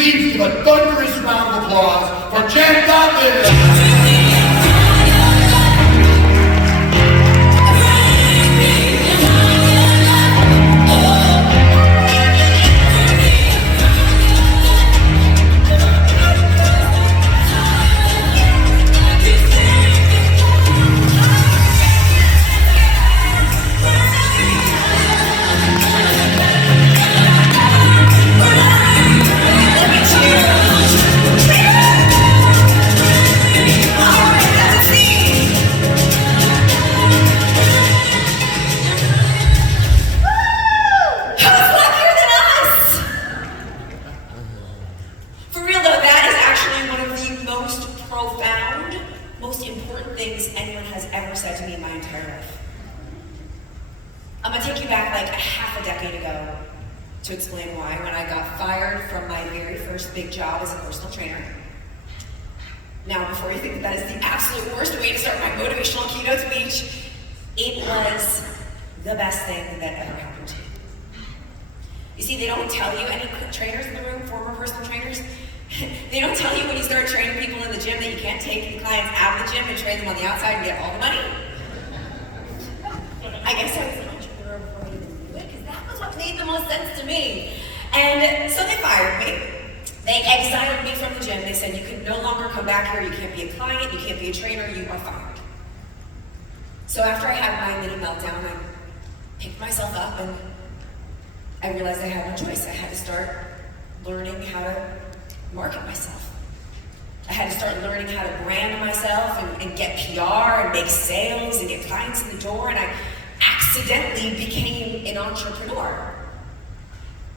Please give a thunderous round of applause for Jen Gottlieb. Most important things anyone has ever said to me in my entire life. I'm gonna take you back like a half a decade ago to explain why, when I got fired from my very first big job as a personal trainer. Now, before you think that is the absolute worst way to start my motivational keynote speech, it was the best thing that ever happened to me. You see, they don't tell you, any trainers in the room, former personal trainers, they don't tell you when you start training people in the gym that you can't take the clients out of the gym and train them on the outside and get all the money. I guess I was an entrepreneur before I even knew it, because that was what made the most sense to me. And so they fired me. They exiled me from the gym. They said, you can no longer come back here, you can't be a client, you can't be a trainer, you are fired. So after I had my mini meltdown, I picked myself up and I realized I had no choice. I had to start learning how to market myself. I had to start learning how to brand myself and get PR and make sales and get clients in the door, and I accidentally became an entrepreneur.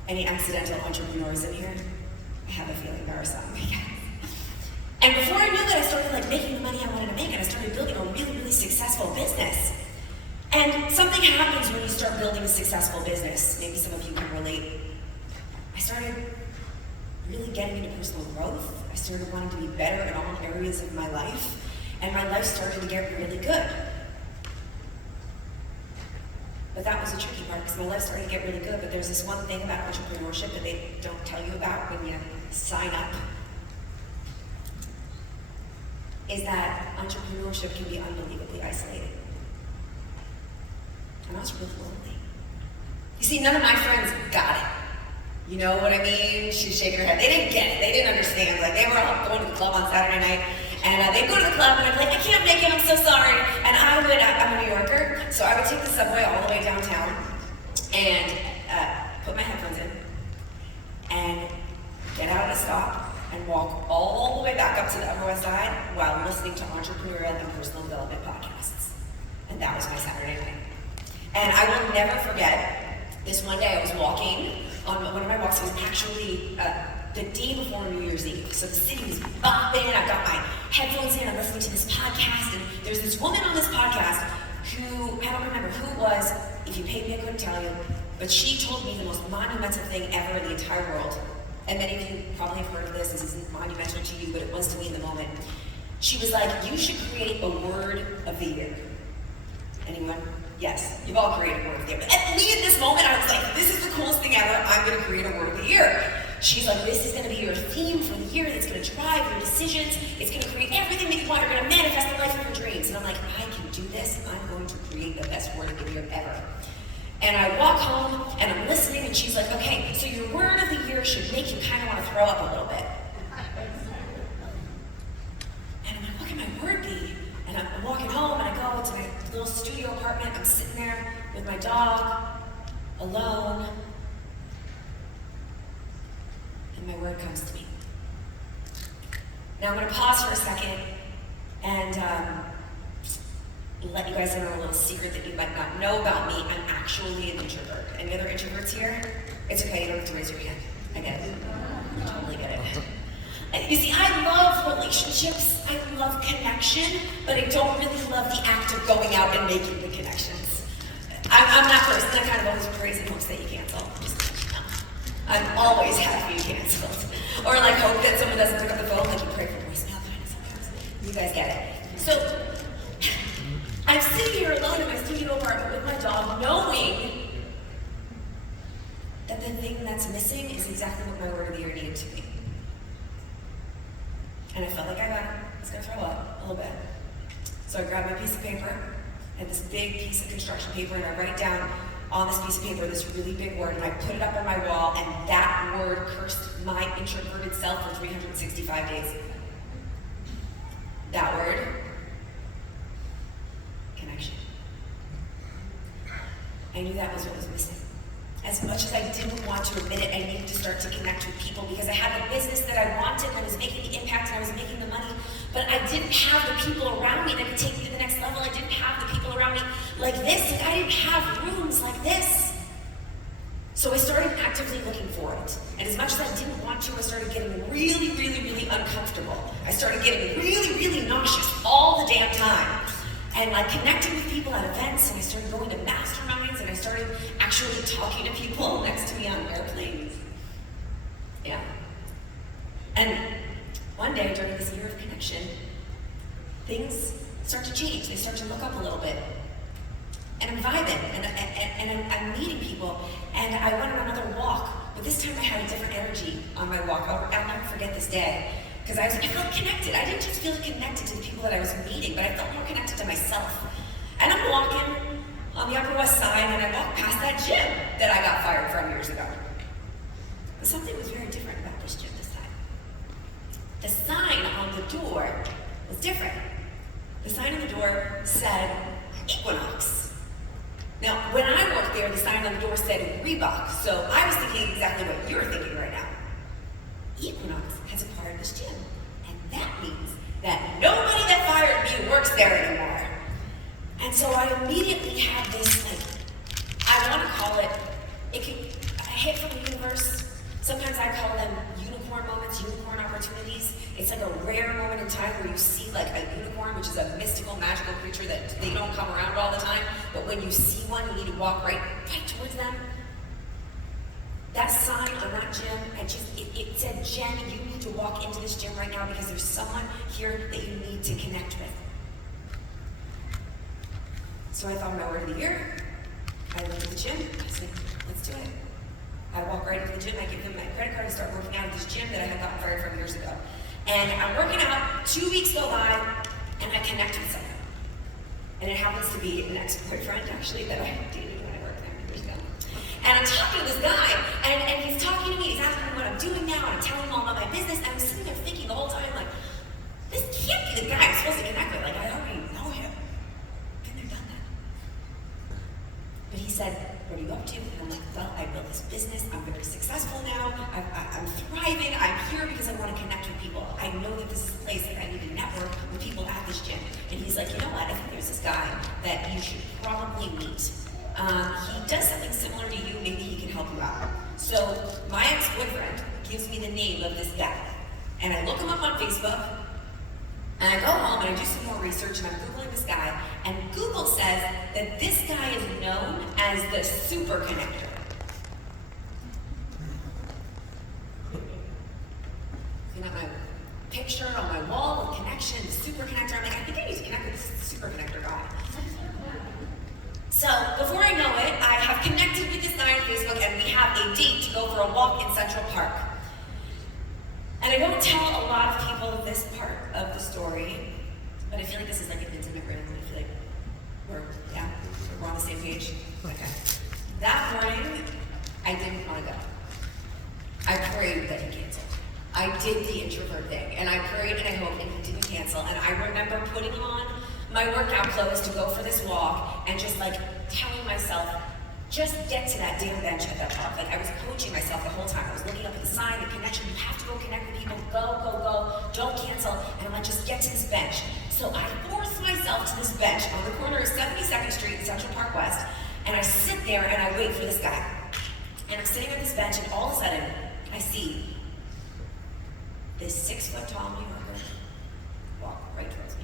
Any accidental entrepreneurs in here? I have a feeling there are some. And before I knew it, I started making the money I wanted to make, and I started building a really, really successful business. And something happens when you start building a successful business. Maybe some of you can relate. I started really getting into personal growth. I started wanting to be better in all areas of my life, and my life started to get really good. But that was the tricky part, because my life started to get really good, but there's this one thing about entrepreneurship that they don't tell you about when you sign up, is that entrepreneurship can be unbelievably isolated. And I was really lonely. You see, none of my friends got it. You know what I mean? She's shaking her head. They didn't get it. They didn't understand. They were all going to the club on Saturday night, and they'd go to the club, and I'd be like, I can't make it, I'm so sorry. And I'm a New Yorker, so I would take the subway all the way downtown and put my headphones in and get out at a stop and walk all the way back up to the Upper West Side while listening to entrepreneurial and personal development podcasts. And that was my Saturday night. And I will never forget this one day I was walking on one of my walks. It was actually the day before New Year's Eve. So the city was bumping, I've got my headphones in, I'm listening to this podcast, and there's this woman on this podcast who, I don't remember who it was, if you paid me I couldn't tell you, but she told me the most monumental thing ever in the entire world. And many of you probably have heard of this isn't monumental to you, but it was to me in the moment. She was like, you should create a word of the year. Anyone? Yes, you've all created a word of the year. But at me at this moment, I was like, this is the coolest thing ever, I'm gonna create a word of the year. She's like, this is gonna be your theme for the year, that's gonna drive your decisions, it's gonna create everything that you want, you're gonna manifest the life of your dreams. And I'm like, I can do this, I'm going to create the best word of the year ever. And I walk home, and I'm listening, and she's like, okay, so your word of the year should make you kind of want to throw up a little bit. And I'm like, what can my word be? And I'm walking home, and I go to my little studio apartment, I'm sitting there with my dog, alone, and my word comes to me. Now I'm gonna pause for a second, and let you guys in on a little secret that you might not know about me. I'm actually an introvert. Any other introverts here? It's okay, you don't have to raise your hand. I get it. I totally get it. And you see, I love relationships, I love connection, but I don't really love the act of going out and making the connections. I'm that person that kind of always prays and hopes that you cancel. I'm always happy you canceled. Or hope that someone doesn't pick up the phone, you pray for voicemail. You guys get it. So, I'm sitting here alone in my studio apartment with my dog, knowing that the thing that's missing is exactly what my word of the year needed to be. felt like I was gonna throw up a little bit. So I grabbed my piece of paper, and this big piece of construction paper, and I write down on this piece of paper this really big word, and I put it up on my wall, and that word cursed my introverted self for 365 days. That word, connection. I knew that was what was missing. As much as I didn't want to admit it, I needed to start to connect with people because I had the business that I wanted, and I was making the impact, and I was making the money, but I didn't have the people around me that could take me to the next level. I didn't have the people around me like this. Like, I didn't have rooms like this. So I started actively looking for it. And as much as I didn't want to, I started getting really, really, really uncomfortable. I started getting really, really nauseous all the damn time. And like connecting with people at events, and I started going to masterminds, and I started actually talking to people next to me on airplanes. Yeah. And one day during this year of connection, things start to change. They start to look up a little bit. And I'm vibing, and I'm meeting people, and I went on another walk, but this time I had a different energy on my walk. I'll never forget this day. Because I felt connected. I didn't just feel connected to the people that I was meeting, but I felt more connected to myself. And I'm walking on the Upper West Side, and I walked past that gym that I got fired from years ago. But something was very different about this gym this time. The sign on the door was different. The sign on the door said Equinox. Now, when I worked there, the sign on the door said Reebok, so I was thinking exactly what you're thinking right now. Equinox has acquired this gym, and that means that nobody that fired me works there anymore. And so I immediately had this, I want to call it a hit from the universe. Sometimes I call them unicorn moments, unicorn opportunities. It's like a rare moment in time where you see like a unicorn, which is a mystical, magical creature that they don't come around all the time, but when you see one, you need to walk right towards them. That sign on that gym, it said, Jen, you need to walk into this gym right now because there's someone here that you need to connect with. So I thought my word of the year. I looked at the gym. I said, let's do it. I walk right into the gym. I give them my credit card and start working out at this gym that I had gotten fired from years ago. And I'm working out. 2 weeks go by, and I connect with someone. And it happens to be an ex-boyfriend, actually, that I dated when I worked there years ago. And I'm talking to this guy, and he's talking to me, he's asking me what I'm doing now, and I'm telling him all about my business, and I'm sitting there thinking the whole time, like, this can't be the guy I'm supposed to connect with. Like, I already know him. Been there, done that. But he said, what are you up to? And I'm like, well, I built this business, I'm very successful now, I'm thriving, I'm here because I want to connect with people. I know that this is a place that I need to network with people at this gym. And he's like, you know what, I think there's this guy that you should probably meet. He does something similar to you, maybe he can help you out. So my ex-boyfriend gives me the name of this guy. And I look him up on Facebook, and I go home and I do some more research, and I'm Googling this guy, and Google says that this guy is known as the Super Connector. You know, my picture on my wall of connection, the Super Connector. I'm like, I think I need to connect with this Super Connector guy. So before I know it, I have connected with this guy on Facebook, and we have a date to go for a walk in Central Park. And I don't tell a lot of people this part of the story, but I feel like this is like an intimate ring. I feel like we're on the same page. Okay. That morning, I didn't want to go. I prayed that he canceled. I did the introvert thing, and I prayed and I hoped, and he didn't cancel. And I remember putting on my workout clothes to go for this walk, and just like telling myself, just get to that damn bench at that park. Like I was coaching myself the whole time. I was looking up at the sign, the connection, you have to go connect with people, go, don't cancel. And I'm like, just get to this bench. So I forced myself to this bench on the corner of 72nd Street and Central Park West, and I sit there and I wait for this guy. And I'm sitting at this bench, and all of a sudden, I see this 6-foot-tall New Yorker walk right towards me.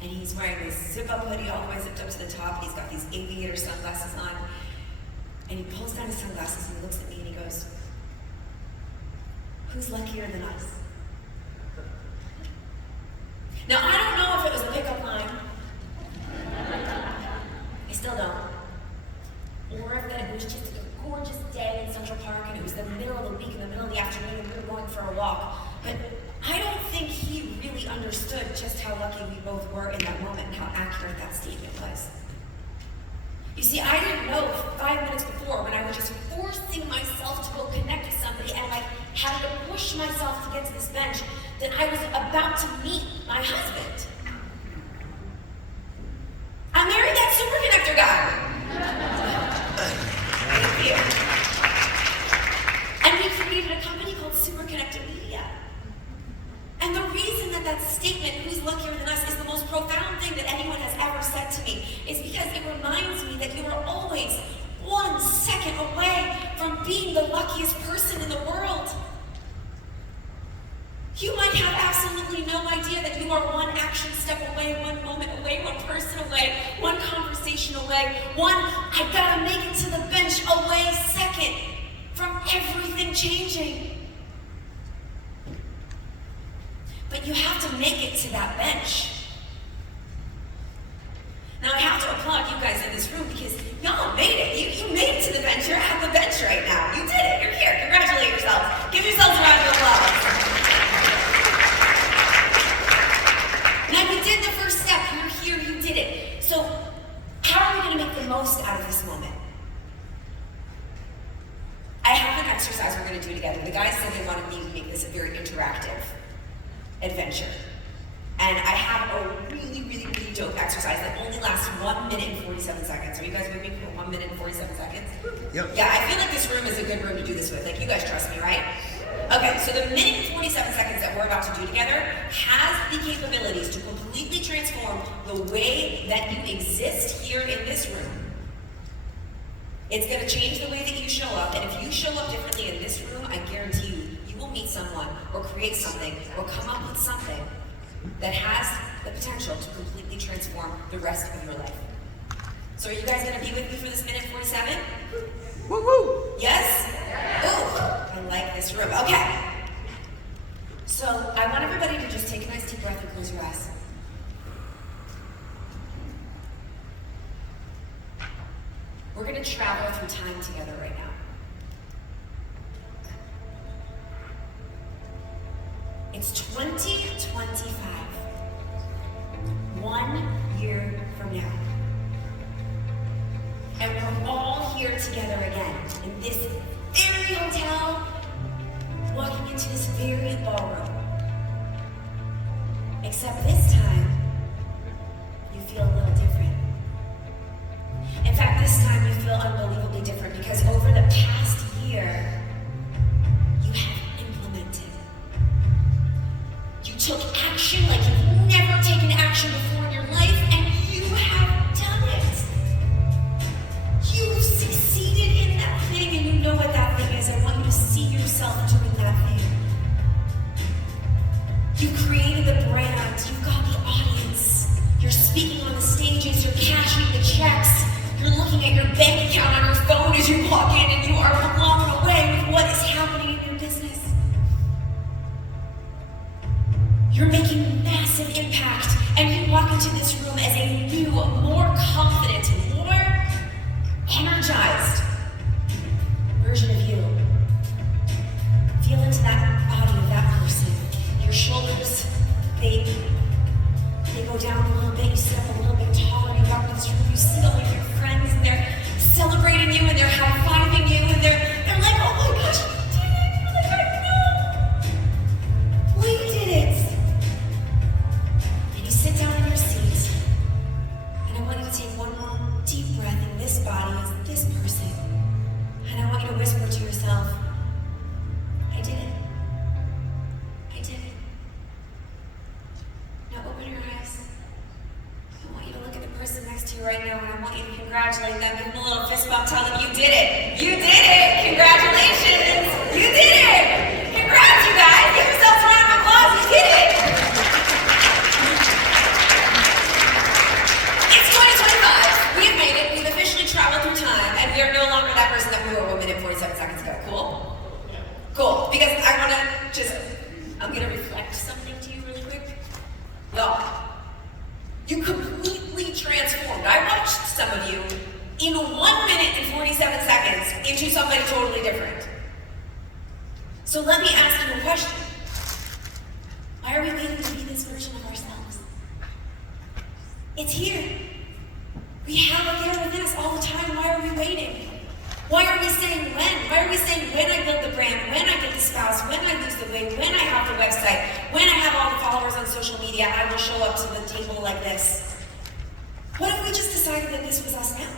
And he's wearing this zip-up hoodie all the way zipped up to the top. He's got these aviator sunglasses on. And he pulls down his sunglasses and he looks at me and he goes, who's luckier than us? Now, I don't know if it was a pickup line. I still don't. Or if it was just a gorgeous day in Central Park and it was the middle of the week, in the middle of the afternoon, and we were going for a walk. But I don't think really understood just how lucky we both were in that moment and how accurate that statement was. You see, I didn't know 5 minutes before when I was just forcing myself to go connect with somebody and like having to push myself to get to this bench that I was about to meet my husband. I married that super connector guy. Thank you. And we created a company called Super Connected Media. And the reason that statement, who's luckier than us, is the most profound thing that anyone has ever said to me is because it reminds me that you are always 1 second away from being the luckiest person in the world. You might have absolutely no idea that you are 1 action step away, 1 moment away, 1 person away, 1 conversation away, 1 I gotta make it to the bench away second from everything changing. But you have to make it to that bench. Now I have to applaud you guys in this room because y'all made it. You made it to the bench. You're at the bench right now. You did it. You're here. Congratulate yourselves. Give yourselves a round of applause. Now you did the first step. You're here. You did it. So how are we going to make the most out of this moment? I have an exercise we're going to do together. The guys said they wanted me to make this a very interactive adventure. And I have a really, really, really dope exercise that only lasts 1 minute and 47 seconds. Are you guys with me for 1 minute and 47 seconds? Yep. Yeah, I feel like this room is a good room to do this with. Like, you guys trust me, right? Okay, so the minute and 47 seconds that we're about to do together has the capabilities to completely transform the way that you exist here in this room. It's going to change the way that you show up, and if you show up differently in this room, I guarantee you, you will meet someone, or create something, or come up with something that has the potential to completely transform the rest of your life. So are you guys going to be with me for this minute 47? Woo-woo! Yes? Ooh, I like this room. Okay. So I want everybody to just take a nice deep breath and close your eyes. We're going to travel through time together right now. It's 2025. 1 year from now. And we're all here together again in this very hotel, walking into this very ballroom. Except this time, you feel a little different. In fact, this time you feel unbelievably different because over the past year, you have implemented. You took action like you've never taken action before in your life, and you have done it. You've succeeded in that thing, and you know what that thing is. I want you to see yourself doing that thing. You created the brand. You've got the audience. You're speaking on the stages. You're cashing the checks. You're looking at your bank account on your phone as you walk in, and you are blown away with what is happening in your business. You're making massive impact, and you walk into this room as a new, more confident, more energized version of you. Feel into that body of that person. Your shoulders, they go down a little bit, you sit up a little bit taller, you walk into this room, you see all of your friends, and they're celebrating you, and they're high-fiving you, and they're like, oh my gosh, you did it! You're like, I know! We did it! And you sit down in your seat, and I want you to take one more deep breath in this body as this person, and I want you to whisper to yourself, I did it. I did it. Now open your eyes. I want you to look at the person next to you right now, and I want you to congratulate them. Give them a little fist bump. Tell them you did it. You did it. Congratulations. You did it. Congrats, you guys. Give yourselves a round of applause. You did it. It's 2025. We have made it. We've officially traveled through time, and we are no longer that person that we were 1 minute and 47 seconds ago. Cool? Cool. Because I want to I'm going to reflect something to you really quick. Y'all, you completely transformed. I watched some of you in 1 minute and 47 seconds into somebody totally different. So let me ask you a question. Why are we waiting to be this way? version of ourselves. It's here. We have it there within us all the time. Why are we waiting? Why are we saying when? Why are we saying when I build the brand, when I get the spouse, when I lose the weight, when I have the website, when I have all the followers on social media, I will show up to the table like this? What if we just decided that this was us now?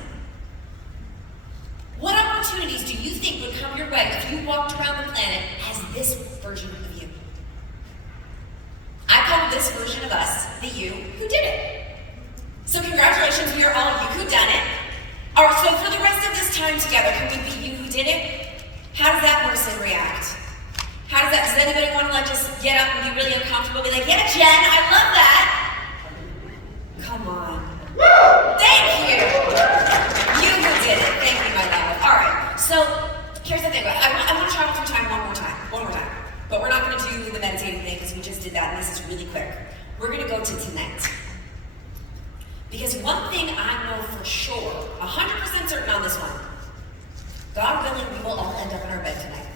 What opportunities do you think would come your way if you walked around the planet as this version of you? I call this version of us the you who did it. So congratulations, we are all you who done it. All right, so for the rest of this time together, can we be you who did it? How does that person react? Does anybody want to like just get up and be really uncomfortable? Be like, yeah, Jen, I love that. Come on. Thank you. You who did it. Thank you, my love. All right, so here's the thing. I want to travel through time one more time. But we're not going to do the meditating thing because we just did that and this is really quick. We're going to go to tonight. Because one thing I know for sure, 100% certain on this one, God willing, we will all end up in our bed tonight.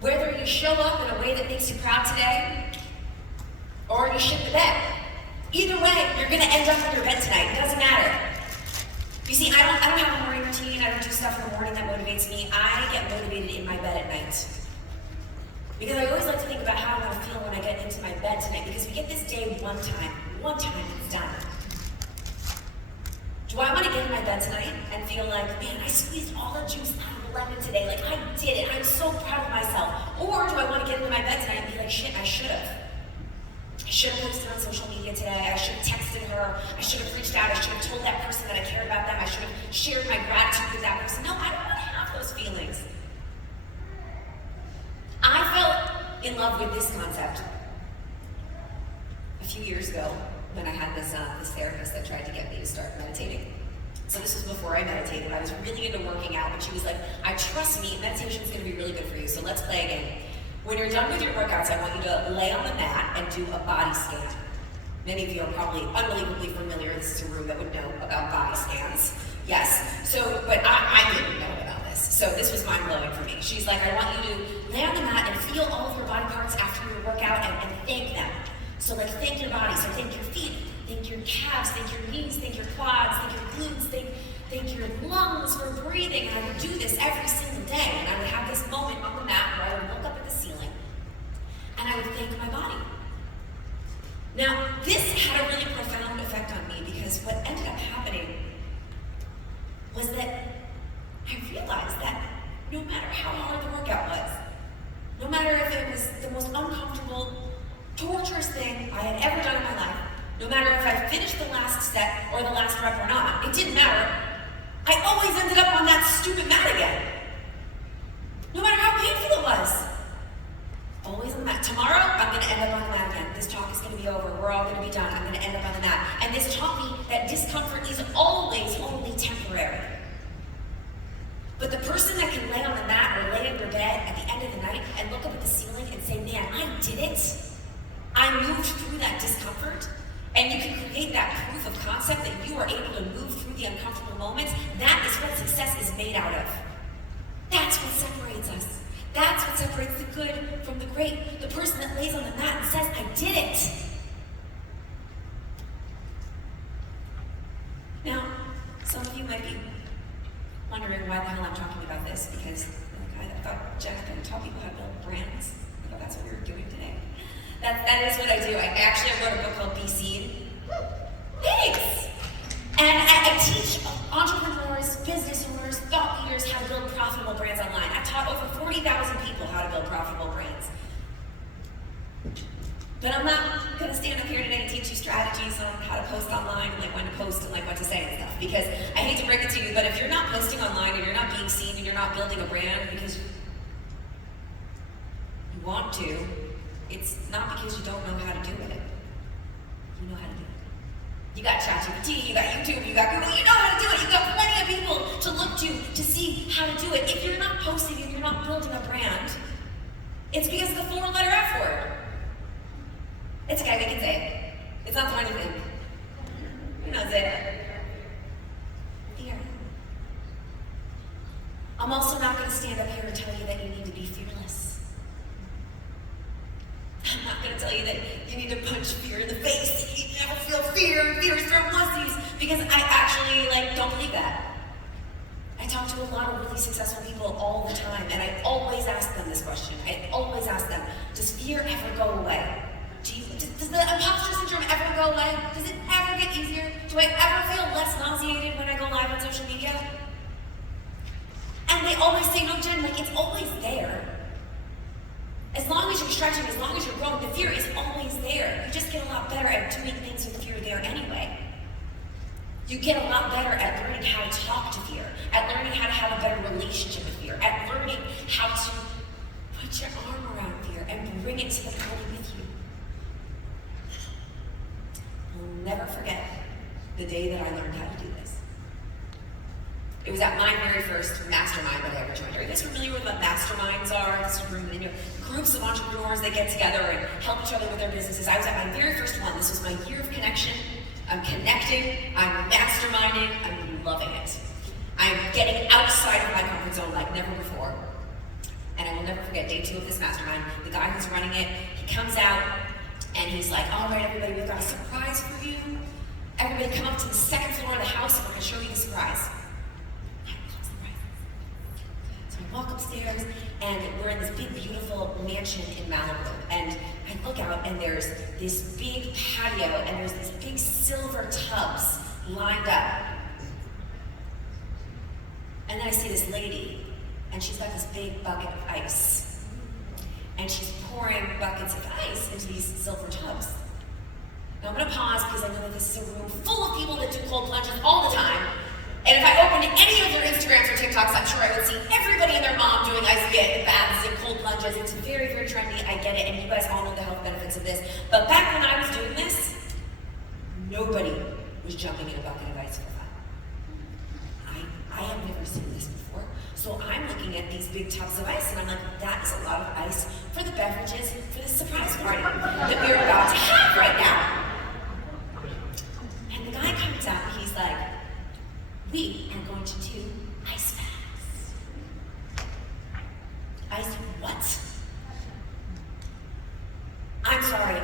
Whether you show up in a way that makes you proud today, or you shit the bed, either way, you're going to end up in your bed tonight. It doesn't matter. You see, I don't have a morning routine. I don't do stuff in the morning that motivates me. I get motivated in my bed at night. Because I always like to think about how I'm going to feel when I get into my bed tonight. Because we get this day one time, it's done. Do I want to get in my bed tonight and feel like, man, I squeezed all the juice out of the lemon today. Like, I did it. I'm so proud of myself. Or do I want to get into my bed tonight and be like, shit, I should have. I should have posted on social media today. I should have texted her. I should have reached out. I should have told that person that I cared about them. I should have shared my gratitude with that person. No, I don't want to have those feelings. I fell in love with this concept a few years ago when I had this therapist that tried to get me to start meditating. So this was before I meditated. I was really into working out, but she was like, I trust me, meditation is going to be really good for you, so let's play a game. When you're done with your workouts, I want you to lay on the mat and do a body scan. Many of you are probably unbelievably familiar. This is a room that would know about body scans. Yes. So, but I didn't know about this. So this was mind-blowing for me. She's like, I want you to lay on the mat and feel all of your body parts after your workout and thank them. So like thank your body. So thank your feet, thank your calves, thank your knees, thank your quads, thank your glutes, thank your lungs for breathing. And I would do this every single day. And I would have this moment on the mat where I would look up at the ceiling and I would thank my body. Now, this had a really profound effect on me because what ended up happening was that I realized that no matter how hard the workout was, no matter if it was the most uncomfortable, torturous thing I had ever done in my life, no matter if I finished the last set or the last rep or not, it didn't matter. I always ended up on that stupid mat again. No matter how painful it was. Always on the mat. Tomorrow, I'm going to end up on the mat again. This talk is going to be over. We're all going to be done. I'm going to end up on the mat. And this taught me that discomfort is always only temporary. But the person that can lay on the mat or lay in their bed at the end of the night and look up at the ceiling and say, man, I did it. I moved through that discomfort. And you can create that proof of concept that you are able to move through the uncomfortable moments. That is what success is made out of. That's what separates us. That's what separates the good from the great. The person that lays on the mat and says, I did it. Now, some of you might be wondering why the hell I'm talking about this, because I thought Jeff didn't tell people how to build brands. I thought that's what we were doing today. That is what I do. I wrote a book called Be Seed. Thanks! And I teach entrepreneurs, business owners, thought leaders how to build profitable brands online. I've taught over 40,000 people how to build profitable brands. But I'm not going to stand up here today and teach you strategies on how to post online and like when to post and like what to say and stuff. Because I hate to break it to you, but if you're not posting online and you're not being seen and you're not building a brand because you want to, it's not because you don't know how to do it. You know how to do it. You got ChatGPT, you got YouTube, you got Google, you know how to do it. You got plenty of people to look to see how to do it. If you're not posting and you're not building a brand, it's because of the 4-letter F word. It's okay, we can say it. It's not the only thing. Who knows it? Fear. I'm also not going to stand up here and tell you that you need to be fearless. I'm that you need to punch fear in the face. You never feel fear. Fear is for pussies. Because I actually don't believe that. I talk to a lot of really successful people all the time, and I always ask them this question. I always ask them, does fear ever go away? Does the imposter syndrome ever go away? Does it ever get easier? Do I ever feel less nauseated when I go live on social media? And they always say, no, Jen, it's always there. As long as you're stretching, as long as you're growing, the fear is always there. You just get a lot better at doing things with fear there anyway. You get a lot better at learning how to talk to fear, at learning how to have a better relationship with fear, at learning how to put your arm around fear and bring it to the party with you. I'll never forget the day that I learned how to do this. It was at my very first mastermind that I ever joined. Are you guys familiar with what masterminds are? This is groups of entrepreneurs that get together and help each other with their businesses. I was at my very first one. This was my year of connection. I'm connecting, I'm masterminding, I'm loving it. I'm getting outside of my comfort zone like never before. And I will never forget day 2 of this mastermind. The guy who's running it, he comes out and he's like, all right, everybody, we've got a surprise for you. Everybody come up to the 2nd floor of the house and we're gonna show you the surprise. So I walk upstairs and we're in this big, beautiful mansion in Malibu. And I look out and there's this big patio and there's these big silver tubs lined up. And then I see this lady and she's got this big bucket of ice. And she's pouring buckets of ice into these silver tubs. Now I'm gonna pause because I know that this is a room full of people that do cold plunges all the time. And if I opened any of their Instagrams or TikToks, I'm sure I would see everybody and their mom doing ice baths and cold plunges. It's very, very trendy, I get it, and you guys all know the health benefits of this. But back when I was doing this, nobody was jumping in a bucket of ice for fun. I have never seen this before. So I'm looking at these big tubs of ice, and I'm like, that is a lot of ice for the beverages for the surprise party that we're about to have right now. And the guy comes out, and he's like, we are going to do ice baths. Ice what? I'm sorry.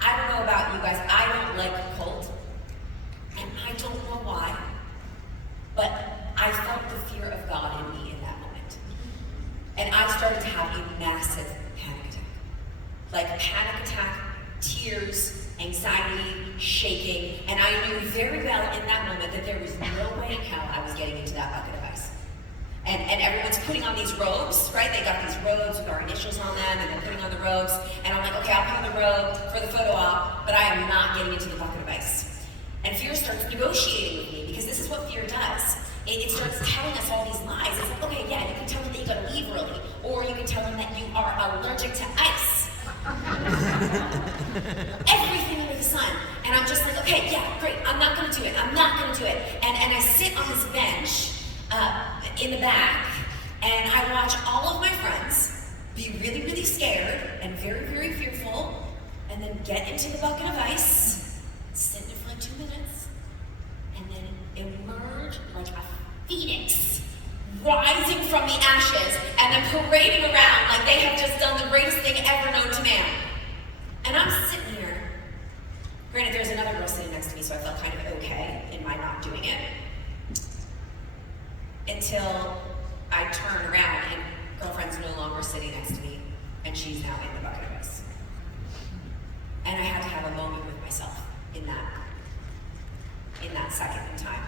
I don't know about you guys. I don't like cold. And I don't know why. But I felt the fear of God in me in that moment. And I started to have a massive panic attack. Like panic attack, tears, anxiety, shaking, and I knew very well in that moment that there was no way in hell I was getting into that bucket of ice. And everyone's putting on these robes, right? They got these robes with our initials on them, and they're putting on the robes, and I'm like, okay, I'll put on the robe for the photo op, but I am not getting into the bucket of ice. And fear starts negotiating with me, because this is what fear does. It starts telling us all these lies. It's like, okay, yeah, you can tell them that you gotta leave early, or you can tell them that you are allergic to ice. Everything under the sun. And I'm just like, okay, yeah, great, I'm not gonna do it, I'm not gonna do it. And I sit on this bench in the back, and I watch all of my friends be really, really scared and very, very fearful, and then get into the bucket of ice, sit in it for like 2 minutes, and then emerge like a phoenix, rising from the ashes, and then parading around like they have just done the greatest thing ever known to man. And I'm sitting here. Granted, there's another girl sitting next to me, so I felt kind of okay in my not doing it. Until I turn around and girlfriend's no longer sitting next to me, and she's now in the bucket of ice. And I had to have a moment with myself in that second in time.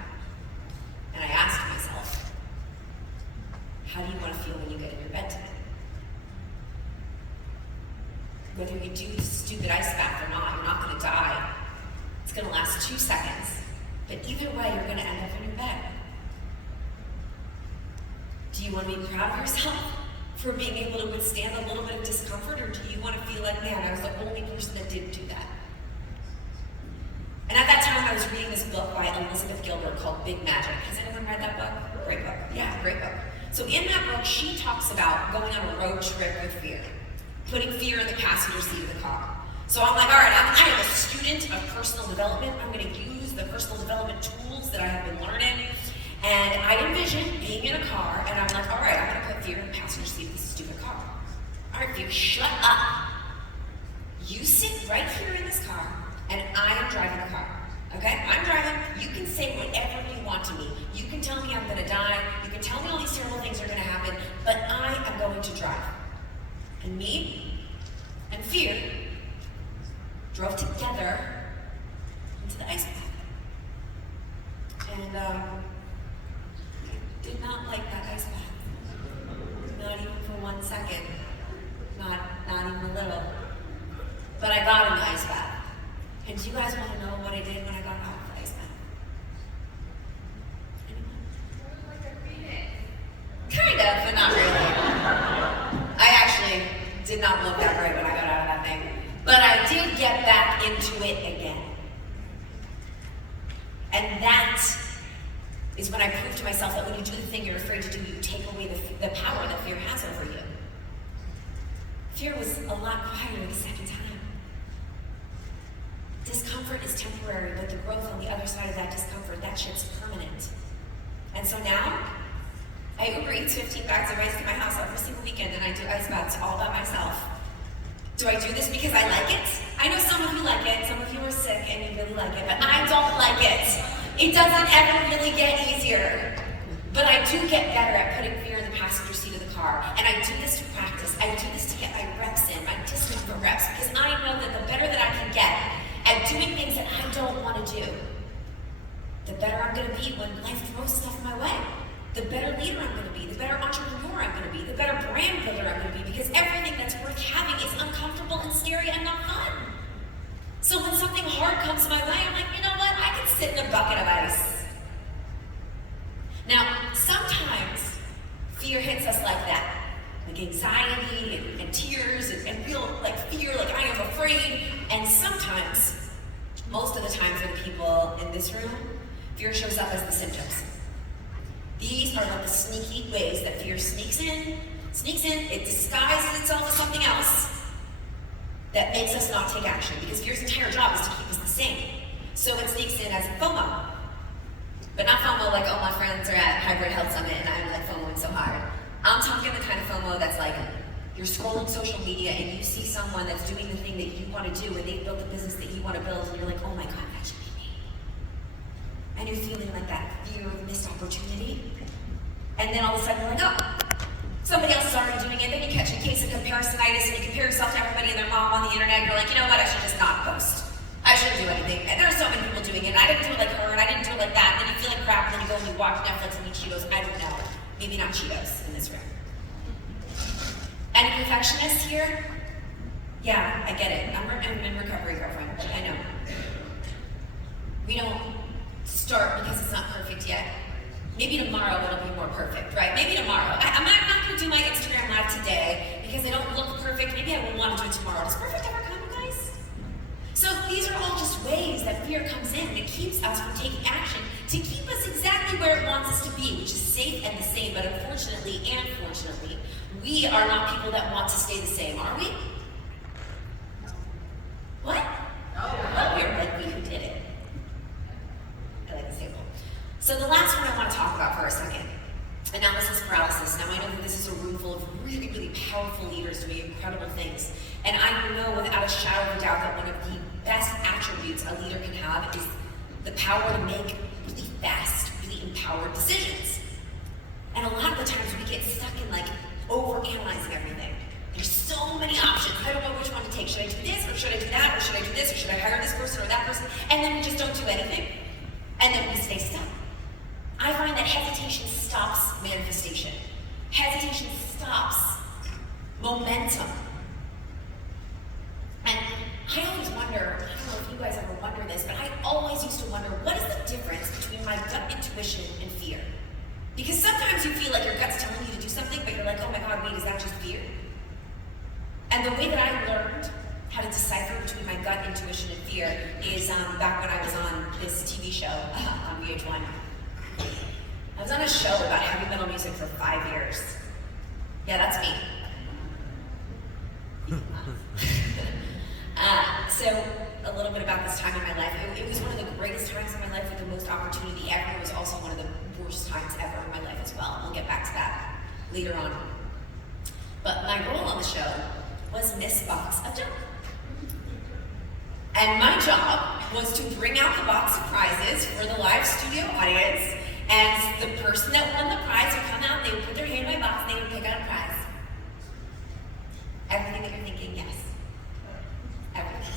And I asked myself, how do you want to feel when you get in your bed tonight? Whether you do the stupid ice bath or not, you're not going to die. It's going to last 2 seconds. But either way, you're going to end up in your bed. Do you want to be proud of yourself for being able to withstand a little bit of discomfort, or do you want to feel like, man, I was the only person that didn't do that? And at that time, I was reading this book by Elizabeth Gilbert called Big Magic. Has anyone read that book? Great book. Yeah, great book. So in that book, she talks about going on a road trip with fear, putting fear in the passenger seat of the car. So I'm like, all right, I am a student of personal development. I'm going to use the personal development tools that I have been learning. And I envision being in a car, and I'm like, all right, I'm going to put fear in the passenger seat of this stupid car. All right, fear, shut up. You sit right here in this car, and I am driving the car. Okay? I'm driving. You can say whatever you want to me. You can tell me I'm gonna die. You can tell me all these terrible things are gonna happen, but I am going to drive. And me and Fear drove together into the ice bath. And I did not like that ice bath. Not even for 1 second. Not even a little. But I got in the ice bath. And do you guys want to know what I did when I got out of the ice bath? Anyone? Kind of, but not really. I actually did not look that great when I got out of that thing. But I did get back into it again. And that is when I proved to myself that when you do the thing you're afraid to do, you take away the power that fear has over you. Fear was a lot quieter the second time. Discomfort is temporary, but the growth on the other side of that discomfort, that shit's permanent. And so now, I Uber Eats 15 bags of rice to my house every single weekend, and I do ice baths all by myself. Do I do this because I like it? I know some of you like it, some of you are sick and you really like it, but I don't like it. It doesn't ever really get easier. But I do get better at putting fear in the passenger seat of the car, and I do this to practice. I do this to get my reps in, my discomfort reps, because I know that the better that I can get at doing things that I don't want to do, the better I'm going to be when life throws stuff my way. The better leader I'm going to be, the better entrepreneur I'm going to be, the better brand builder I'm going to be, because everything that's worth having is uncomfortable and scary and not fun. So when something hard comes my way, I'm like, you know what? I can sit in a bucket of ice. Now, sometimes fear hits us like that. Like anxiety and tears and real like fear, like I am afraid. And sometimes, most of the time for the people in this room, fear shows up as the symptoms. These are like the sneaky ways that fear sneaks in, it disguises itself as something else that makes us not take action, because fear's entire job is to keep us the same. So it sneaks in as FOMO. But not FOMO like, oh, my friends are at Hybrid Health Summit and I'm like FOMOing so hard. I'm talking the kind of FOMO that's like, you're scrolling social media and you see someone that's doing the thing that you want to do and they've built the business that you want to build and you're like, oh my God, that should be me. And you're feeling like that fear of missed opportunity. And then all of a sudden you're like, oh, somebody else is already doing it. Then you catch a case of comparisonitis and you compare yourself to everybody and their mom on the internet and you're like, you know what, I should just not post. I shouldn't do anything. And there are so many people doing it. And I didn't do it like her and I didn't do it like that. And then you feel like crap and then you go and you watch Netflix and eat Cheetos. I don't know. Maybe not Cheetos in this room. Any perfectionists here? Yeah, I get it. I'm in recovery, girlfriend. I know. We don't start because it's not perfect yet. Maybe tomorrow it'll be more perfect, right? Maybe tomorrow. I'm not going to do my Instagram live today because I don't look perfect. Maybe I will want to do it tomorrow. Does perfect ever come, you guys? So these are all just ways that fear comes in and it keeps us from taking action to keep us exactly where it wants us to be, which is safe and the same. But unfortunately and fortunately, we are not people that want to stay the same, are we? What? Oh, we're like we who did it. I like the staple. So the last one I want to talk about for a second, analysis paralysis. Now I know that this is a room full of really, really powerful leaders doing incredible things. And I know without a shadow of a doubt that one of the best attributes a leader can have is the power to make really fast, really empowered decisions. And a lot of the times we get stuck in like overanalyzing everything. There's so many options. I don't know which one to take. Should I do this, or should I do that, or should I do this, or should I hire this person or that person? And then we just don't do anything. And then we stay stuck. I find that hesitation stops manifestation. Hesitation stops momentum. And I always wonder, I don't know if you guys ever wonder this, but I always used to wonder, what is the difference between my gut intuition and fear? Because sometimes you feel like your gut's telling you to do something, but you're like, oh my God, wait, is that just fear? And the way that I learned how to decipher between my gut intuition and fear is back when I was on this TV show on VH1. I was on a show about heavy metal music for 5 years. Yeah, that's me. So a little bit about this time in my life. It was one of the greatest times in my life with the most opportunity ever. It was also one of the worst times ever in my life as well. We'll get back to that later on. But my role on the show was Miss Box of Junk. And my job was to bring out the box of prizes for the live studio audience, and the person that won the prize would come out, they would put their hand in my box, and they would pick out a prize. Everything that you're thinking, yes. Everything.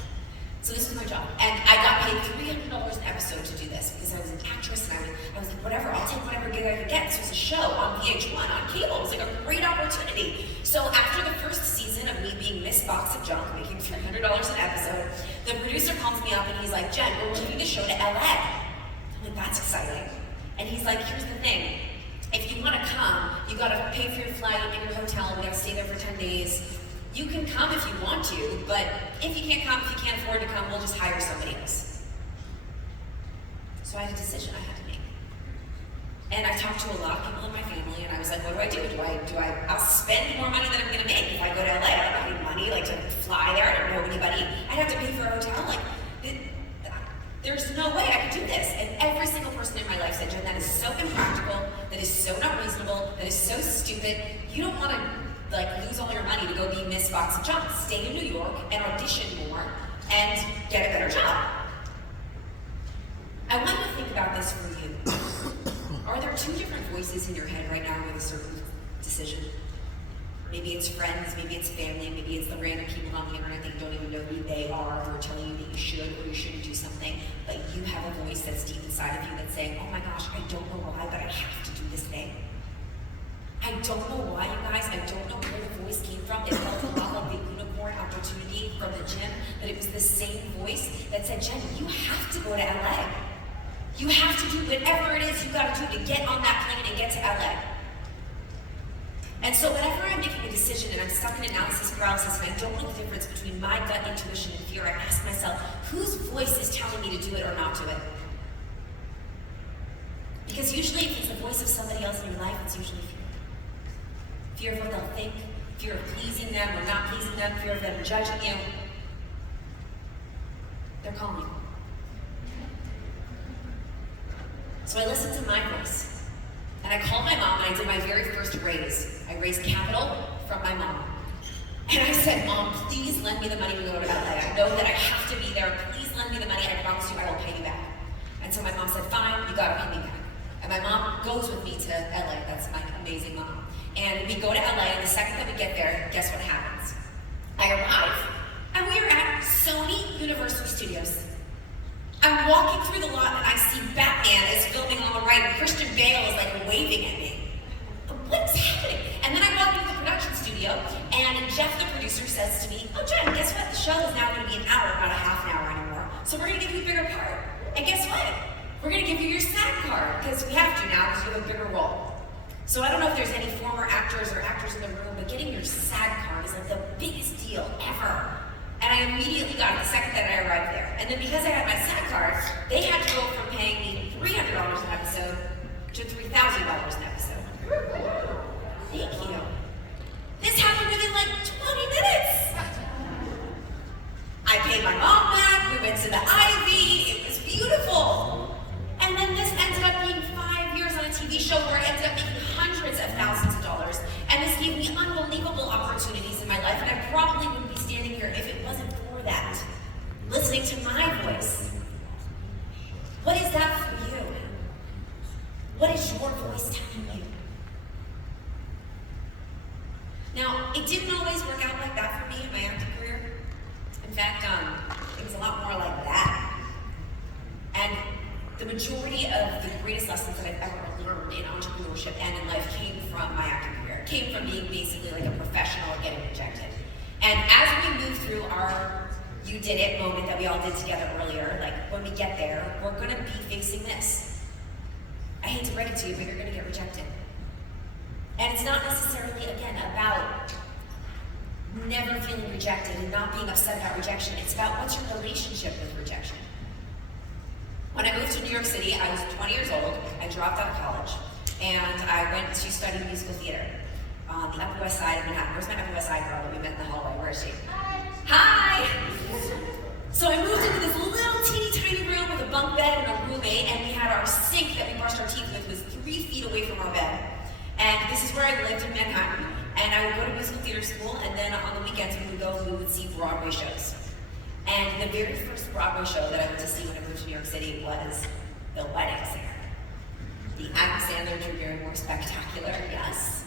So this was my job. And I got paid $300 an episode to do this because I was an actress and I was like, whatever, I'll take whatever gig I could get. This was a show on VH1, on cable. It was like a great opportunity. So after the first season of me being Miss Box of Junk, making $300 an episode, the producer calls me up and he's like, Jen, we're moving the show to LA. I'm like, that's exciting. And he's like, here's the thing. If you want to come, you got to pay for your flight and your hotel. We got to stay there for 10 days. You can come if you want to, but if you can't come, if you can't afford to come, we'll just hire somebody else. So I had a decision I had to make. And I talked to a lot of people in my family, and I was like, what do I do? I'll spend more money than I'm gonna make if I go to LA. I don't have any money, like, to fly there. I don't know anybody. I'd have to pay for a hotel. Like, there's no way I could do this. And every single person in my life said, Jen, that is so impractical, that is so not reasonable, that is so stupid. You don't wanna lose all your money to go be Miss Box of Junk. Stay in New York and audition more and get a better job. I want you to think about this for you. Are there two different voices in your head right now with a certain decision? Maybe it's friends, maybe it's family, maybe it's the random people on the internet that you don't even know who they are, who are telling you that you should or you shouldn't do something, but you have a voice that's deep inside of you that's saying, oh my gosh, I don't know why, but I have to do this thing. I don't know why, you guys. I don't know where the voice came from. It felt a lot like the unicorn opportunity from the gym, but it was the same voice that said, Jen, you have to go to LA. You have to do whatever it is you got to do to get on that plane and get to LA. And so whenever I'm making a decision and I'm stuck in analysis paralysis and I don't know the difference between my gut intuition and fear, I ask myself, whose voice is telling me to do it or not do it? Because usually if it's the voice of somebody else in your life, it's usually fear. Fear of what they'll think, fear of pleasing them or not pleasing them, fear of them judging you. They're calling you. So I listened to my voice. And I called my mom and I did my very first raise. I raised capital from my mom. And I said, Mom, please lend me the money to go to LA. I know that I have to be there. Please lend me the money. I promise you I will pay you back. And so my mom said, fine, you gotta pay me back. And my mom goes with me to LA. That's my amazing mom. And we go to LA, and the second that we get there, guess what happens? I arrive, and we are at Sony Universal Studios. I'm walking through the lot, and I see Batman is filming on the right, and Christian Bale is waving at me. What's happening? And then I walk into the production studio, and Jeff, the producer, says to me, oh, Jen, guess what? The show is now going to be an hour, not a half an hour anymore. So we're going to give you a bigger part. And guess what? We're going to give you your SAG card, because we have to now, because you have a bigger role. So I don't know if there's any former actors or actors in the room, but getting your SAG card is the biggest deal ever. And I immediately got it the second that I arrived there. And then because I had my SAG card, they had to go from paying me $300 an episode to $3,000 an episode. Thank you. This happened within 20 minutes. I paid my mom back, we went to the Ivy, it was beautiful. And then this ended up being 5 years on a TV show where I ended up making hundreds of thousands of dollars. And this gave me unbelievable opportunities in my life, and I probably wouldn't be standing here if it wasn't for that. Listening to my voice. What is that for you? What is your voice telling you? Now, it didn't always work out like that for me in my acting career. In fact, it was a lot more like that. And the majority of the greatest lessons that I've ever learned in entrepreneurship and in life came from my acting career. It came from being basically a professional at getting rejected. And as we move through our you did it moment that we all did together earlier, when we get there, we're gonna be facing this. I hate to break it to you, but you're gonna get rejected. And it's not necessarily, again, about never feeling rejected and not being upset about rejection. It's about what's your relationship with rejection. When I moved to New York City, I was 20 years old. I dropped out of college, and I went to study musical theater on the Upper West Side of Manhattan. Where's my Upper West Side girl that we met in the hallway? Where is she? Hi! So I moved into this little teeny tiny room with a bunk bed and a roommate, and we had our sink that we brushed our teeth with was 3 feet away from our bed. And this is where I lived in Manhattan. And I would go to musical theater school, and then on the weekends we would see Broadway shows. And the very first Broadway show that I went to see when I moved to New York City was The Wedding Singer. The Adam Sandler, Drew Barrymore spectacular, yes.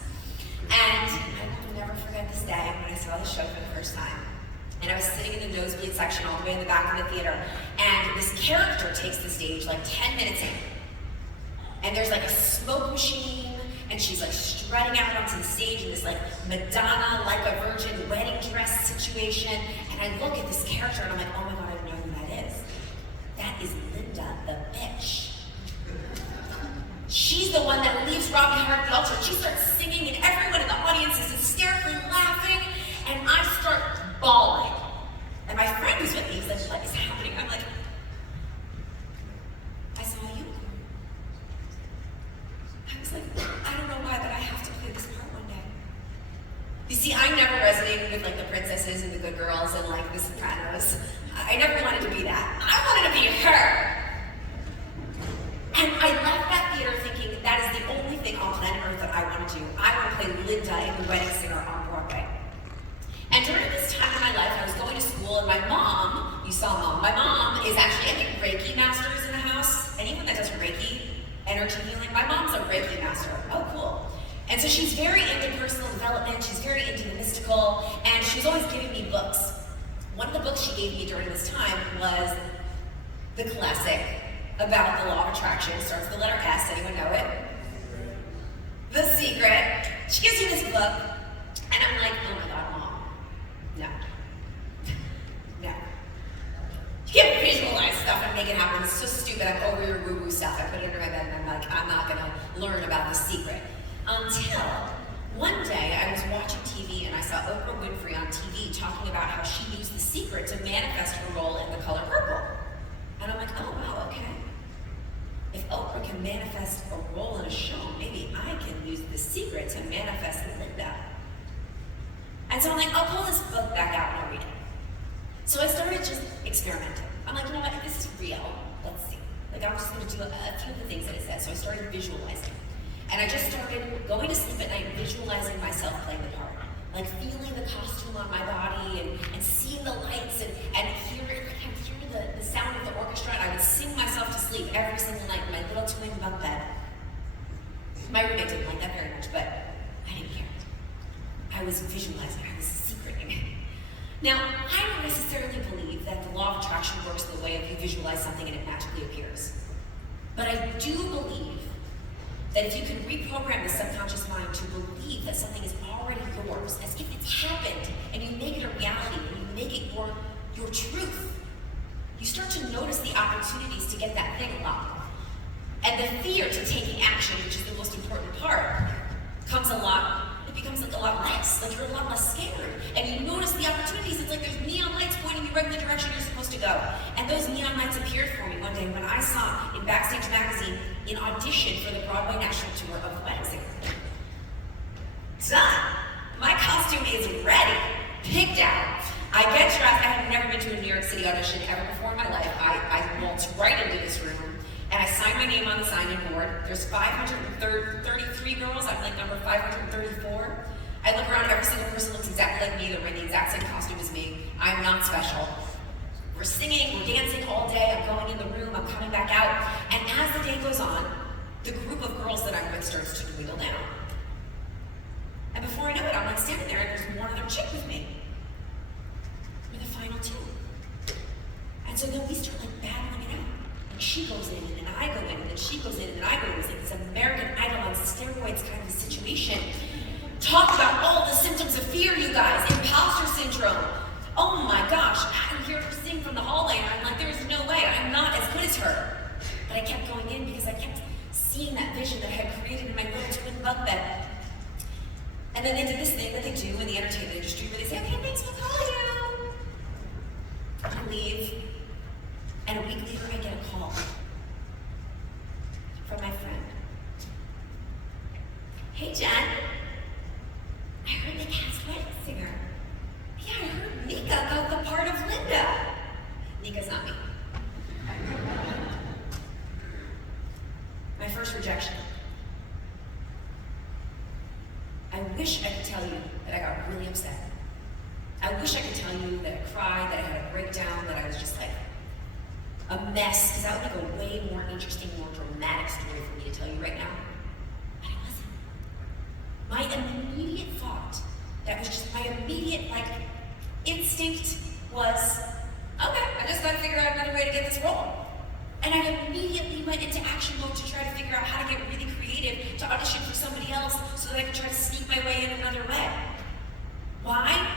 And I will never forget this day when I saw the show for the first time. And I was sitting in the nosebleed section all the way in the back of the theater, and this character takes the stage like 10 minutes in. And there's like a smoke machine, and she's like strutting out onto the stage in this like Madonna, like a virgin wedding dress situation. And I look at this character and I'm like, oh my God, I know who that is. That is Linda the bitch. She's the one that leaves Robbie Hart at the altar. She starts singing and everyone in the audience is hysterically laughing, and I start bawling. And my friend who's with me is like, what is happening? I'm like, I saw you. I was like, I don't know why, but I have to play this part one day. You see, I never resonated with like the princesses and the good girls and like the Sopranos. I never wanted to be that. I wanted to be her. And I left that theater thinking that is the only thing on planet Earth that I want to do. I want to play Linda in The Wedding Singer on Broadway. And during this time in my life, I was going to school, and my mom, you saw Mom, my mom is actually, I think, Reiki masters in the house. Anyone that does Reiki, energy healing, my mom's a Reiki master. Oh, cool. And so she's very into personal development, she's very into the mystical, and she was always giving me books. One of the books she gave me during this time was the classic about the law of attraction. It starts with the letter S, anyone know it? The Secret. She gives me this book, and I'm like, oh my God, Mom. No. No. You can't visualize stuff and make it happen. It's so stupid. I'm over your woo-woo stuff. I put it under my bed and I'm like, I'm not gonna learn about The Secret. Until one day I was watching TV and I saw Oprah Winfrey on TV talking about how she used The Secret to manifest her role in The Color Purple. And I'm like, oh wow, okay. If Oprah can manifest a role in a show, maybe I can use The Secret to manifest Linda. And so I'm like, I'll pull this book back out and I'll read it. So I started just experimenting. I'm like, you know what, if this is real, let's see. Like, I'm just gonna do a few of the things that it says. So I started visualizing. And I just started going to sleep at night, visualizing myself playing the part. Like feeling the costume on my body and seeing the lights and hearing the sound of the orchestra. And I would sing myself to sleep every single night in my little twin bunk bed. My roommate didn't like that very much, but I didn't care. I was visualizing, I was secreting. Now, I don't necessarily believe that the law of attraction works the way of you visualize something and it magically appears. But I do believe that if you can reprogram the subconscious mind to believe that something is already yours, as if it's happened, and you make it a reality, and you make it your truth, you start to notice the opportunities to get that thing unlocked. And the fear to taking action, which is the most important part, it becomes like a lot less, like you're a lot less scared. And you notice the opportunities, it's like there's neon lights pointing you right in the direction you're supposed to go. And those neon lights appeared for me one day when I saw in Backstage Magazine an audition for the Broadway National Tour of The Wedding Singer. Done! My costume is ready, picked out. I get dressed. I had never been to a New York City audition ever before in my life. I waltzed right into this room, and I signed my name on the sign-in board. There's 533 girls. I'm like number 534. I look around, every single person looks exactly like me. They're wearing the exact same costume as me. I'm not special. We're singing, we're dancing all day. I'm going in the room, I'm coming back out. And as the day goes on, the group of girls that I'm with starts to dwindle down. And before I know it, I'm like standing there and there's one other chick with me. We're the final two. And so then we start like battling it out. And she goes in, and then I go in, and then she goes in, and then I go in. It's like this American Idol on steroids kind of a situation. Talk about all the symptoms of fear, you guys. Imposter syndrome. Oh my gosh. I'm here to sing from the hallway, and I'm like, there's no way. I'm not as good as her. But I kept going in because I kept seeing that vision that I had created in my little twin bunk bed. And then they did this thing that they do in the entertainment industry where they say, okay, thanks for calling you. I leave, and a week later I get a call from my friend. Hey, Jen, I heard they cast I wish I could tell you that I cried, that I had a breakdown, that I was just like a mess, because that would make a way more interesting, more dramatic story for me to tell you right now. But it wasn't. My immediate thought, that was just my immediate, instinct was, okay, I just gotta figure out another way to get this role. And I immediately went into action mode to try to figure out how to get really creative, to audition for somebody else so that I could try to sneak my way in another way. Why?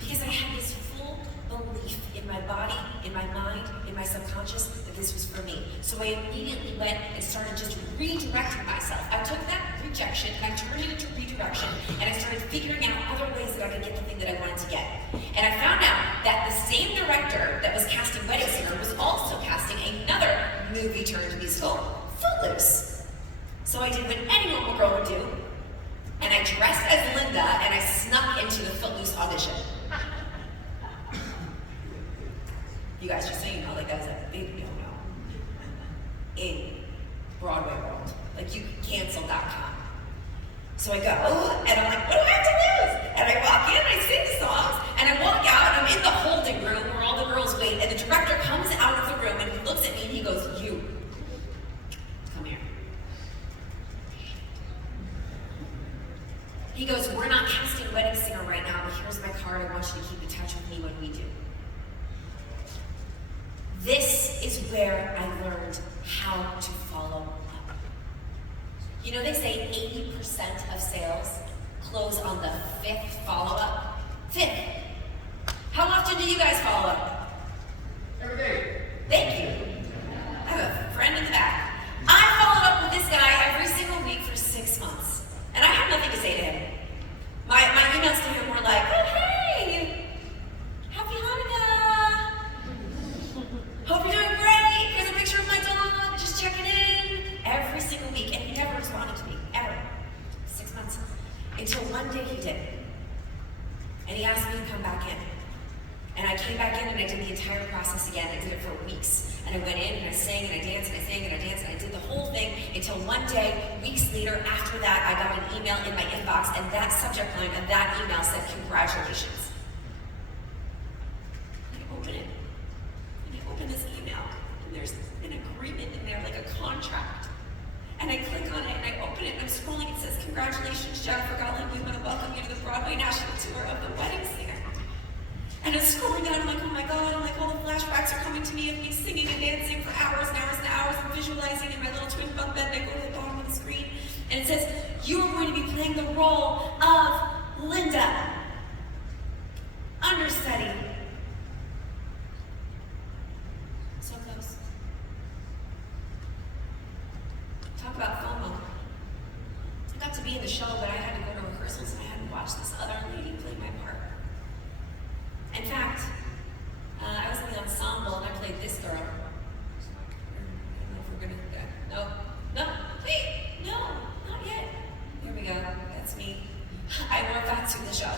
Because I had this full belief in my body, in my mind, in my subconscious that this was for me. So I immediately went and started just redirecting myself. I took that rejection and I turned it into redirection, and I started figuring out other ways that I could get the thing that I wanted to get. And I found out that the same director that was casting Wedding Singer was also casting another movie turned musical, Footloose. So I did what any normal girl would do, and I dressed as Linda and I snuck into the Footloose audition. You guys, just so you know, that was a big no-no in Broadway world. You cancel.com. So I go, and I'm like, what do I have to lose? And I walk in, I sing the songs, and I walk out, and I'm in the holding room where all the girls wait, and the director comes out of the room, and he looks at me, and he goes, you, come here. He goes, we're not casting Wedding Singer right now, but here's my card, I want you to keep in touch with me when we do. This is where I learned how to follow up. You know, they say 80% of sales close on the 5th follow-up. 5th. How often do you guys follow up? Every day. Thank you. I have a friend in the back. I followed up with this guy every single week for 6 months. And I had nothing to say to him. My emails to him were like, oh, hey, happy Hanukkah. Hope you're doing great. Here's a picture of my dog. Just checking in. Every single week. And he never responded to me. Ever. 6 months. Until one day he did. And he asked me to come back in. And I came back in and I did the entire process again. I did it for weeks. And I went in and I sang and I danced and I sang and I danced and I did the whole thing until one day, weeks later, after that, I got an email in my inbox, and that subject line of that email said, congratulations. And I open it. And I open this email. And there's an agreement in there, like a contract. And I click on it and I open it and I'm scrolling. It says, congratulations, Jennifer Garland. We want to welcome you to the Broadway National Tour of The Wedding Singer. And I'm scrolling down, I'm like, oh my God, all the flashbacks are coming to me of me singing and dancing for hours and hours and hours and visualizing in my little twin bunk bed, and I go to the bottom of the screen, and it says, you are going to be playing the role of Linda, understudy. So close. Talk about FOMO. I got to be in the show, but I had to go to rehearsals and I had to watch this other lady play my part. In fact, I was in the ensemble and I played this girl. I don't know if we're gonna do that. No, wait, no, not yet. Here we go, that's me. I wore a fat suit in the show.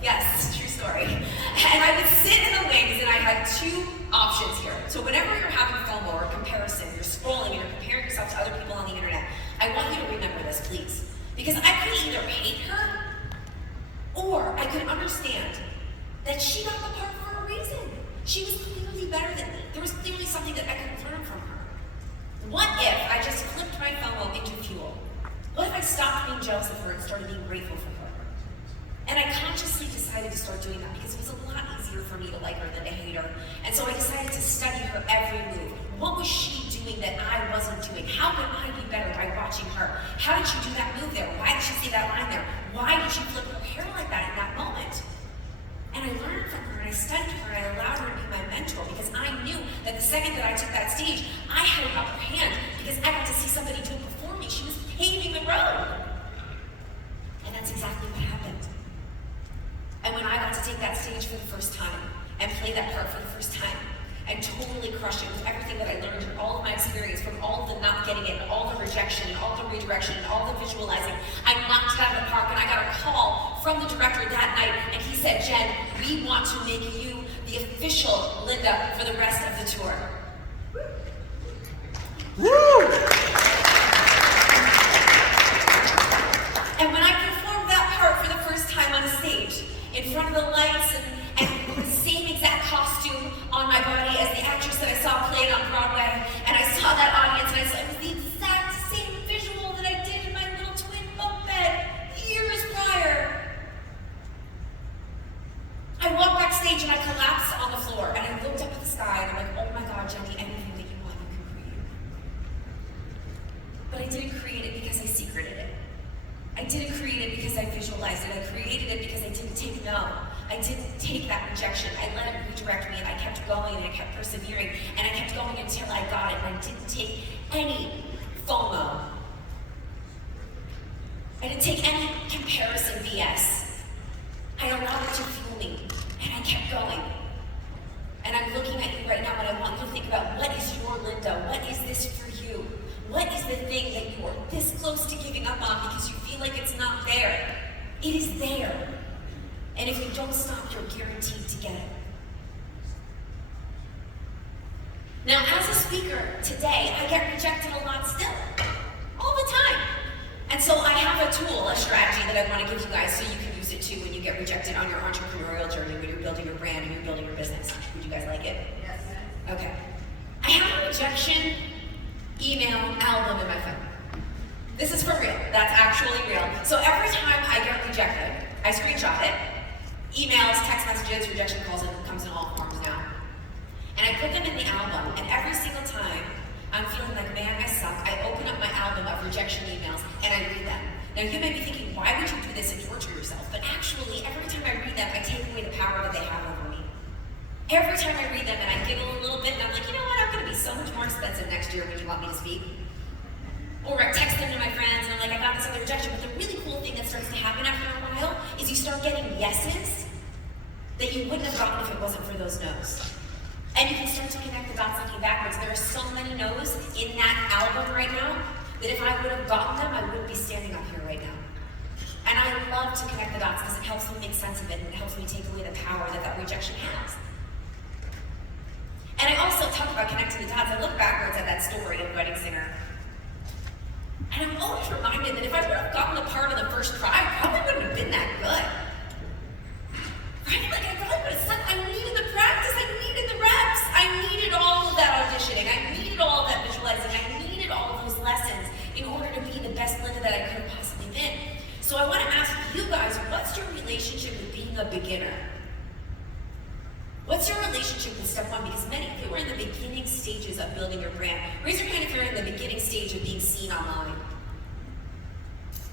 Yes, true story. And I would sit in the wings and I had two options here. So whenever you're having FOMO or comparison, you're scrolling and you're comparing yourself to other people on the internet, I want you to remember this, please. Because I could either hate her, or I could understand that she got the part for a reason. She was clearly better than me. There was clearly something that I could learn from her. What if I just flipped my FOMO into fuel? What if I stopped being jealous of her and started being grateful for her? And I consciously decided to start doing that because it was a lot easier for me to like her than to hate her. And so I decided to study her every move. What was she doing that I wasn't doing? How could I be better by watching her? How did she do that move there? Why did she say that line there? Why did she flip her hair like that in that moment? And I learned from her and I studied her and I allowed her to be my mentor because I knew that the second that I took that stage, I had an upper hand because I got to see somebody do it before me. She was paving the road. And that's exactly what happened. And when I got to take that stage for the first time and play that part for the first time and totally crush it with everything that I learned and all of my experience from all of the not getting it, and all the rejection, and all the redirection, and all the visualizing, I knocked it out of the park and I got a call from the director that night and he said, Jen, we want to make you the official Linda for the rest of the tour. Woo! And when I performed that part for the first time on a stage, I created it because I didn't take no. I didn't take that rejection. I let it redirect me, and I kept going, and I kept persevering, and I kept going until I got it, and I didn't take any FOMO. I didn't take any comparison BS. I allowed it to fuel me, and I kept going. And I'm looking at you right now, and I want you to think about, what is your Linda? What is this for you? What is the thing that you are this close to giving up on because you feel like it's not there? It is there. And if you don't stop, you're guaranteed to get it. Now, as a speaker today, I get rejected a lot still, all the time. And so I have a tool, a strategy that I want to give you guys so you can use it too when you get rejected on your entrepreneurial journey, when you're building your brand and you're building your business. Would you guys like it? Yes. Okay. I have a rejection email album in my phone. This is for real. That's actually real. So every time I get rejected, I screenshot it. Emails, text messages, rejection calls, it comes in all forms now. And I put them in the album, and every single time I'm feeling like, man, I suck, I open up my album of rejection emails and I read them. Now you may be thinking, why would you do this and torture yourself? But actually, every time I read them, I take away the power that they have over me. Every time I read them and I giggle a little bit and I'm like, you know what, I'm gonna be so much more expensive next year when you want me to speak. Or I text them to my friends and I'm like, I got this other rejection. But the really cool thing that starts to happen after a while is you start getting yeses that you wouldn't have gotten if it wasn't for those no's. And you can start to connect the dots looking backwards. There are so many no's in that album right now that if I would have gotten them, I wouldn't be standing up here right now. And I love to connect the dots because it helps me make sense of it and it helps me take away the power that that rejection has. And I also talk about connecting the dots. I look backwards at that story of Wedding Singer. And I'm always reminded that if I would have gotten the part on the first try, I probably wouldn't have been that good. Right? Like, I probably would have sucked. I needed the practice. I needed the reps. I needed all of that auditioning. I needed all of that visualizing. I needed all of those lessons in order to be the best Linda that I could have possibly been. So I want to ask you guys, what's your relationship with being a beginner? What's your relationship with step one? Because many of you are in the beginning stages of building your brand. Raise your hand if you're in the beginning stage of being seen online.